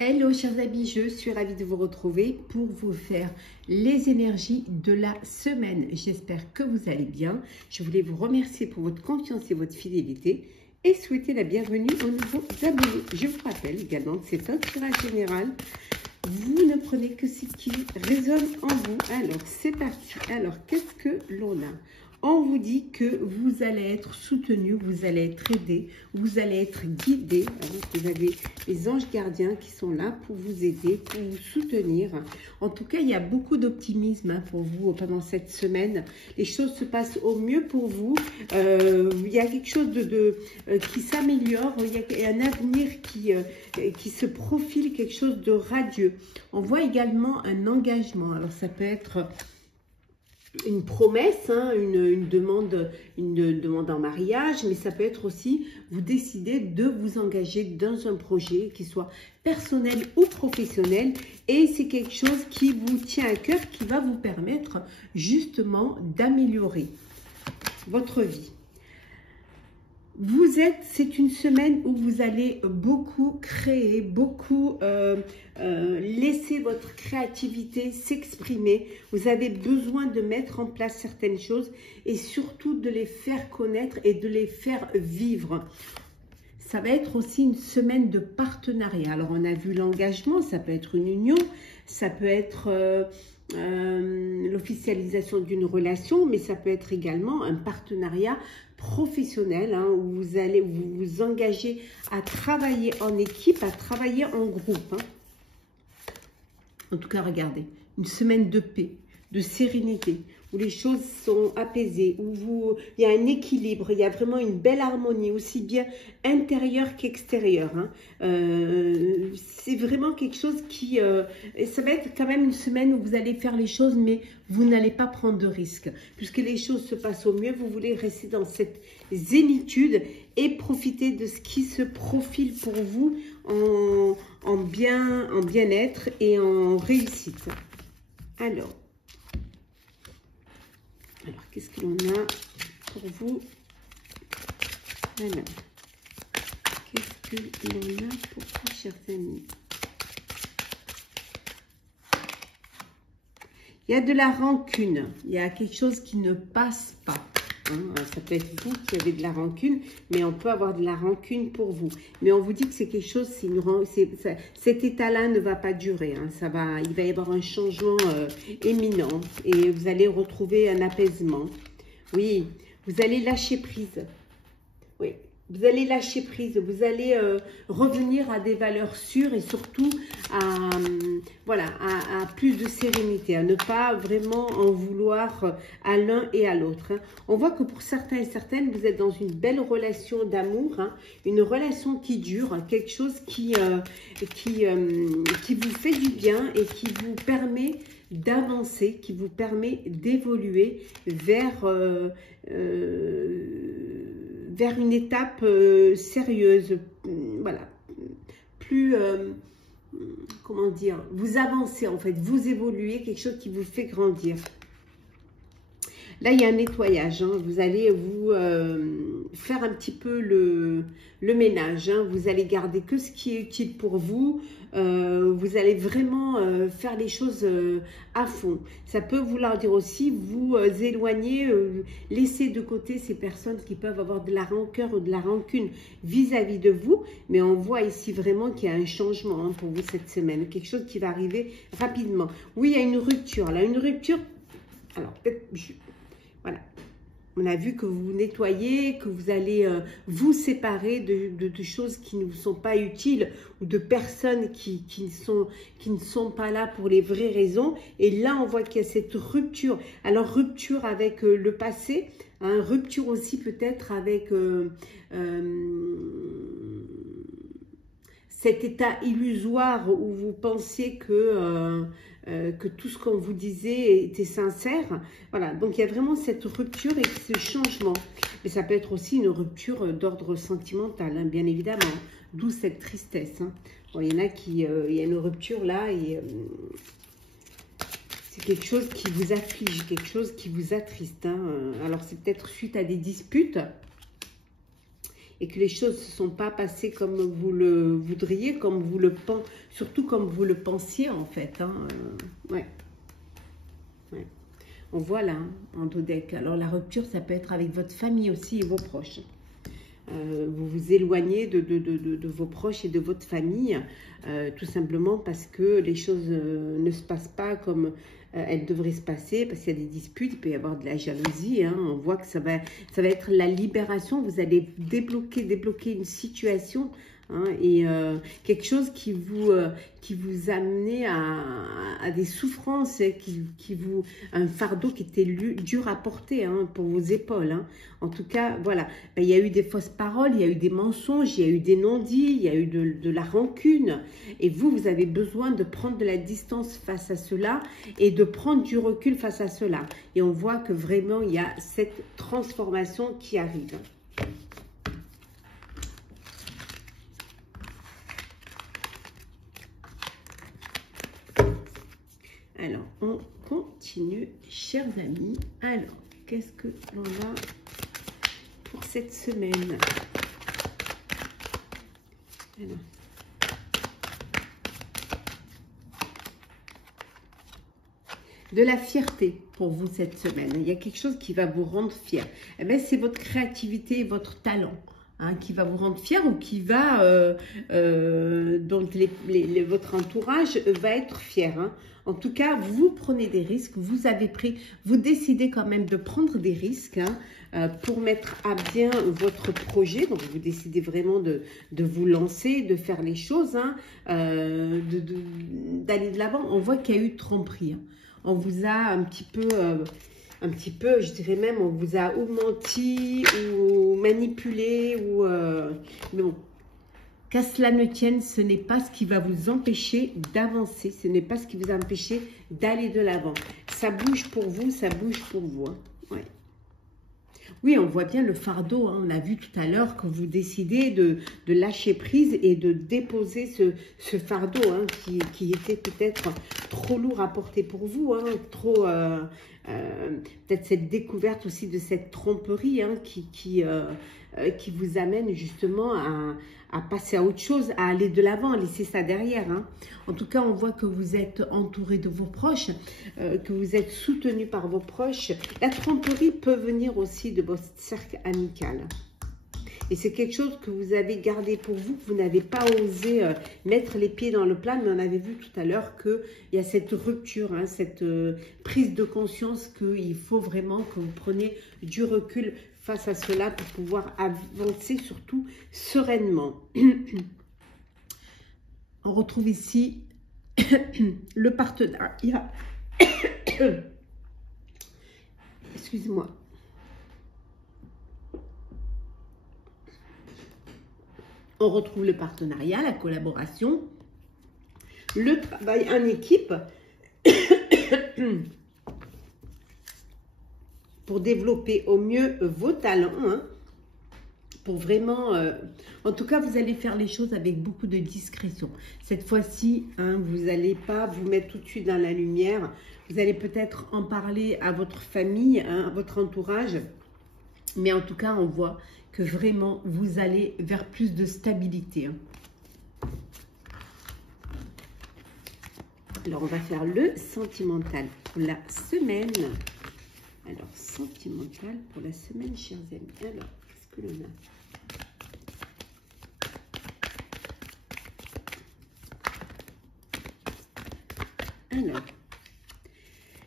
Hello chers amis, je suis ravie de vous retrouver pour vous faire les énergies de la semaine. J'espère que vous allez bien. Je voulais vous remercier pour votre confiance et votre fidélité et souhaiter la bienvenue aux nouveaux abonnés. Je vous rappelle également que c'est un tirage général. Vous ne prenez que ce qui résonne en vous. Alors c'est parti. Alors qu'est-ce que l'on a ? On vous dit que vous allez être soutenu, vous allez être aidé, vous allez être guidé. Vous avez les anges gardiens qui sont là pour vous aider, pour vous soutenir. En tout cas, il y a beaucoup d'optimisme pour vous pendant cette semaine. Les choses se passent au mieux pour vous. Il y a quelque chose qui s'améliore. Il y a un avenir qui se profile, quelque chose de radieux. On voit également un engagement. Alors, ça peut être une promesse, hein, une demande en mariage, mais ça peut être aussi, vous décidez de vous engager dans un projet qui soit personnel ou professionnel, et c'est quelque chose qui vous tient à cœur, qui va vous permettre justement d'améliorer votre vie. C'est une semaine où vous allez beaucoup créer, beaucoup laisser votre créativité s'exprimer. Vous avez besoin de mettre en place certaines choses et surtout de les faire connaître et de les faire vivre. Ça va être aussi une semaine de partenariat. Alors, on a vu l'engagement, ça peut être une union, ça peut être l'officialisation d'une relation, mais ça peut être également un partenariat professionnel, hein, où vous allez vous engager à travailler en équipe, à travailler en groupe. Hein. En tout cas, regardez, une semaine de paix, de sérénité, où les choses sont apaisées, où il y a un équilibre, il y a vraiment une belle harmonie, aussi bien intérieure qu'extérieure. Hein. C'est vraiment quelque chose qui... ça va être quand même une semaine où vous allez faire les choses, mais vous n'allez pas prendre de risques. Puisque les choses se passent au mieux, vous voulez rester dans cette zénitude et profiter de ce qui se profile pour vous en bien-être et en réussite. Alors, qu'est-ce que l'on a pour vous? Alors, qu'est-ce que l'on a pour vous, chers amis? Il y a de la rancune. Il y a quelque chose qui ne passe pas. Hein. Ça peut être vous qui avez de la rancune, mais on peut avoir de la rancune pour vous. Mais on vous dit que c'est quelque chose, cet état-là ne va pas durer. Hein. Il va y avoir un changement éminent et vous allez retrouver un apaisement. Oui, vous allez lâcher prise. Oui, vous allez lâcher prise. Vous allez revenir à des valeurs sûres et surtout à plus de sérénité, à ne pas vraiment en vouloir à l'un et à l'autre. Hein. On voit que pour certains et certaines, vous êtes dans une belle relation d'amour, hein, une relation qui dure, quelque chose qui vous fait du bien et qui vous permet d'avancer, qui vous permet d'évoluer vers une étape sérieuse, voilà, plus, comment dire, vous avancez en fait, vous évoluez, quelque chose qui vous fait grandir. Là, il y a un nettoyage, hein. Vous allez vous faire un petit peu le ménage, hein. Vous allez garder que ce qui est utile pour vous. Vous allez vraiment faire les choses à fond. Ça peut vouloir dire aussi vous éloigner, laisser de côté ces personnes qui peuvent avoir de la rancœur ou de la rancune vis-à-vis de vous. Mais on voit ici vraiment qu'il y a un changement, hein, pour vous cette semaine. Quelque chose qui va arriver rapidement. Oui, il y a une rupture. Là, une rupture. Alors, peut-être... Voilà, on a vu que vous nettoyez, que vous allez vous séparer de choses qui ne vous sont pas utiles ou de personnes qui ne sont pas là pour les vraies raisons. Et là, on voit qu'il y a cette rupture. Alors, rupture avec le passé, hein, rupture aussi peut-être avec cet état illusoire où vous pensiez que tout ce qu'on vous disait était sincère. Voilà, donc il y a vraiment cette rupture et ce changement. Mais ça peut être aussi une rupture d'ordre sentimental, hein, bien évidemment. D'où cette tristesse. Hein. Bon, il y en a qui... il y a une rupture là et... c'est quelque chose qui vous afflige, quelque chose qui vous attriste. Hein. Alors c'est peut-être suite à des disputes. et que les choses ne se sont pas passées comme vous le voudriez, comme vous le pensez, surtout comme vous le pensiez en fait. Hein. Ouais. Ouais. On voit là, hein, en dos deck. Alors la rupture, ça peut être avec votre famille aussi et vos proches. Vous vous éloignez de vos proches et de votre famille, tout simplement parce que les choses ne se passent pas comme elles devraient se passer, parce qu'il y a des disputes, il peut y avoir de la jalousie, hein. On voit que ça va être la libération, vous allez débloquer une situation, hein, et quelque chose qui vous amenait à des souffrances, un fardeau qui était dur à porter, hein, pour vos épaules, hein. En tout cas, voilà, ben, il y a eu des fausses paroles, il y a eu des mensonges, il y a eu des non-dits, il y a eu de la rancune. Et vous avez besoin de prendre de la distance face à cela et de prendre du recul face à cela. Et on voit que vraiment, il y a cette transformation qui arrive. Alors, on continue, chers amis. Alors, qu'est-ce que l'on a pour cette semaine? Alors. De la fierté pour vous cette semaine. Il y a quelque chose qui va vous rendre fier. Eh bien, c'est votre créativité et votre talent, hein, qui va vous rendre fier, ou qui va, donc votre entourage va être fier, hein. En tout cas, vous prenez des risques, vous décidez quand même de prendre des risques, hein, pour mettre à bien votre projet. Donc, vous décidez vraiment de vous lancer, de faire les choses, hein, d'aller de l'avant. On voit qu'il y a eu tromperie, hein. On vous a un petit peu, je dirais même, on vous a ou menti, ou manipulé, ou... mais bon, qu'à cela ne tienne, ce n'est pas ce qui va vous empêcher d'avancer, ce n'est pas ce qui vous a empêché d'aller de l'avant. Ça bouge pour vous, ça bouge pour vous, hein. Ouais. Oui, on voit bien le fardeau, hein. On a vu tout à l'heure que vous décidez de lâcher prise et de déposer ce fardeau, hein, qui était peut-être trop lourd à porter pour vous, hein, trop... peut-être cette découverte aussi de cette tromperie, hein, qui vous amène justement à passer à autre chose, à aller de l'avant, à laisser ça derrière, hein. En tout cas, on voit que vous êtes entouré de vos proches, que vous êtes soutenu par vos proches. La tromperie peut venir aussi de votre cercle amical. Et c'est quelque chose que vous avez gardé pour vous, que vous n'avez pas osé mettre les pieds dans le plat. Mais on avait vu tout à l'heure qu'il y a cette rupture, hein, cette prise de conscience qu'il faut vraiment que vous preniez du recul face à cela pour pouvoir avancer surtout sereinement. On retrouve ici le partenariat. Excusez-moi. On retrouve le partenariat, la collaboration, le travail en équipe pour développer au mieux vos talents, hein, pour vraiment... en tout cas, vous allez faire les choses avec beaucoup de discrétion. Cette fois-ci, hein, vous n'allez pas vous mettre tout de suite dans la lumière. Vous allez peut-être en parler à votre famille, hein, à votre entourage. Mais en tout cas, on voit que vraiment, vous allez vers plus de stabilité, hein. Alors, on va faire le sentimental pour la semaine. Alors, sentimental pour la semaine, chers amis. Alors, qu'est-ce que l'on a? Alors,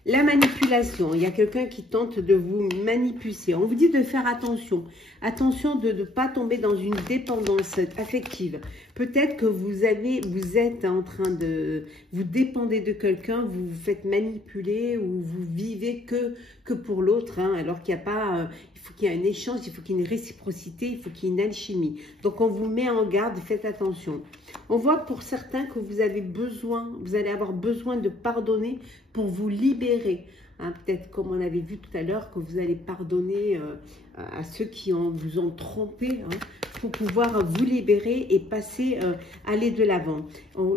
la manipulation. Il y a quelqu'un qui tente de vous manipuler. On vous dit de faire attention. Attention de ne pas tomber dans une dépendance affective. Peut-être que vous êtes en train de... Vous dépendez de quelqu'un, vous vous faites manipuler ou vous vivez que pour l'autre, hein, alors qu'il n'y a pas... il faut qu'il y ait un échange, il faut qu'il y ait une réciprocité, il faut qu'il y ait une alchimie. Donc, on vous met en garde, faites attention. On voit pour certains que vous allez avoir besoin de pardonner pour vous libérer. Hein, peut-être comme on avait vu tout à l'heure, que vous allez pardonner à ceux qui vous ont trompé, hein, pour pouvoir vous libérer et passer, aller de l'avant.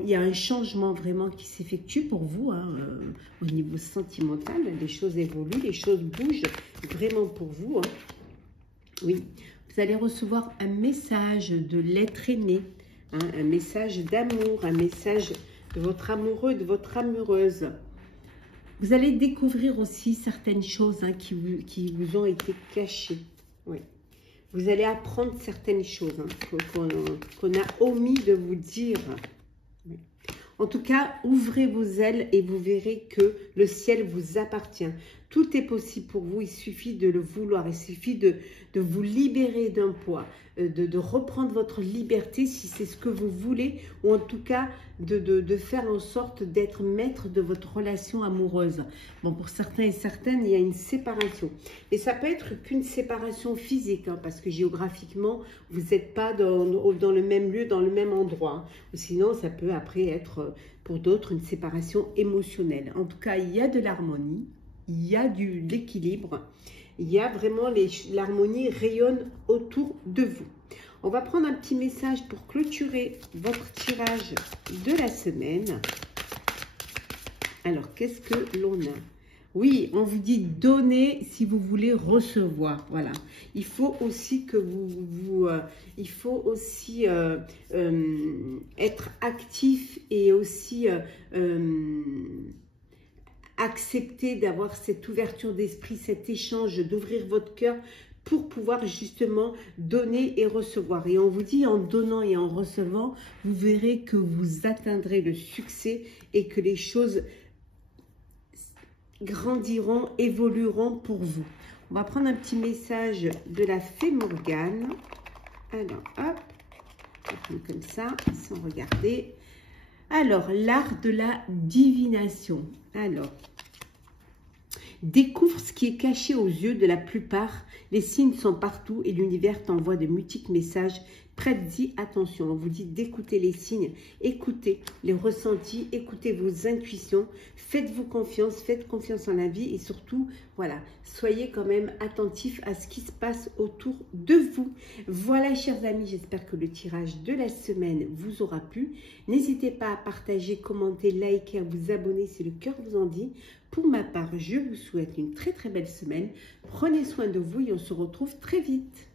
Il y a un changement vraiment qui s'effectue pour vous, hein, au niveau sentimental. Les choses évoluent, les choses bougent vraiment pour vous, hein. Oui, Vous allez recevoir un message de l'être aimé, hein, un message d'amour, un message de votre amoureux, de votre amoureuse. Vous allez découvrir aussi certaines choses hein, qui vous ont été cachées. Oui. Vous allez apprendre certaines choses hein, qu'on a omis de vous dire. Oui. En tout cas, ouvrez vos ailes et vous verrez que le ciel vous appartient. Tout est possible pour vous, il suffit de le vouloir, il suffit de vous libérer d'un poids, de reprendre votre liberté si c'est ce que vous voulez, ou en tout cas de faire en sorte d'être maître de votre relation amoureuse. Bon, pour certains et certaines, il y a une séparation. Et ça peut être qu'une séparation physique, hein, parce que géographiquement, vous n'êtes pas dans le même lieu, dans le même endroit. Hein. Ou sinon, ça peut après être, pour d'autres, une séparation émotionnelle. En tout cas, il y a de l'harmonie. Il y a de l'équilibre, il y a vraiment l'harmonie rayonne autour de vous. On va prendre un petit message pour clôturer votre tirage de la semaine. Alors, qu'est-ce que l'on a? Oui, on vous dit donner si vous voulez recevoir. Voilà. Il faut aussi que il faut aussi être actif et aussi accepter d'avoir cette ouverture d'esprit, cet échange, d'ouvrir votre cœur pour pouvoir justement donner et recevoir. Et on vous dit en donnant et en recevant, vous verrez que vous atteindrez le succès et que les choses grandiront, évolueront pour vous. On va prendre un petit message de la fée Morgane. Alors, hop, on va prendre comme ça, sans regarder. Alors, l'art de la divination. Alors, découvre ce qui est caché aux yeux de la plupart. Les signes sont partout et l'univers t'envoie de multiples messages. Prête-y attention. On vous dit d'écouter les signes, écoutez les ressentis, écoutez vos intuitions. Faites-vous confiance, faites confiance en la vie et surtout, voilà, soyez quand même attentifs à ce qui se passe autour de vous. Voilà, chers amis, j'espère que le tirage de la semaine vous aura plu. N'hésitez pas à partager, commenter, liker, à vous abonner si le cœur vous en dit. Pour ma part, je vous souhaite une très très belle semaine. Prenez soin de vous et on se retrouve très vite.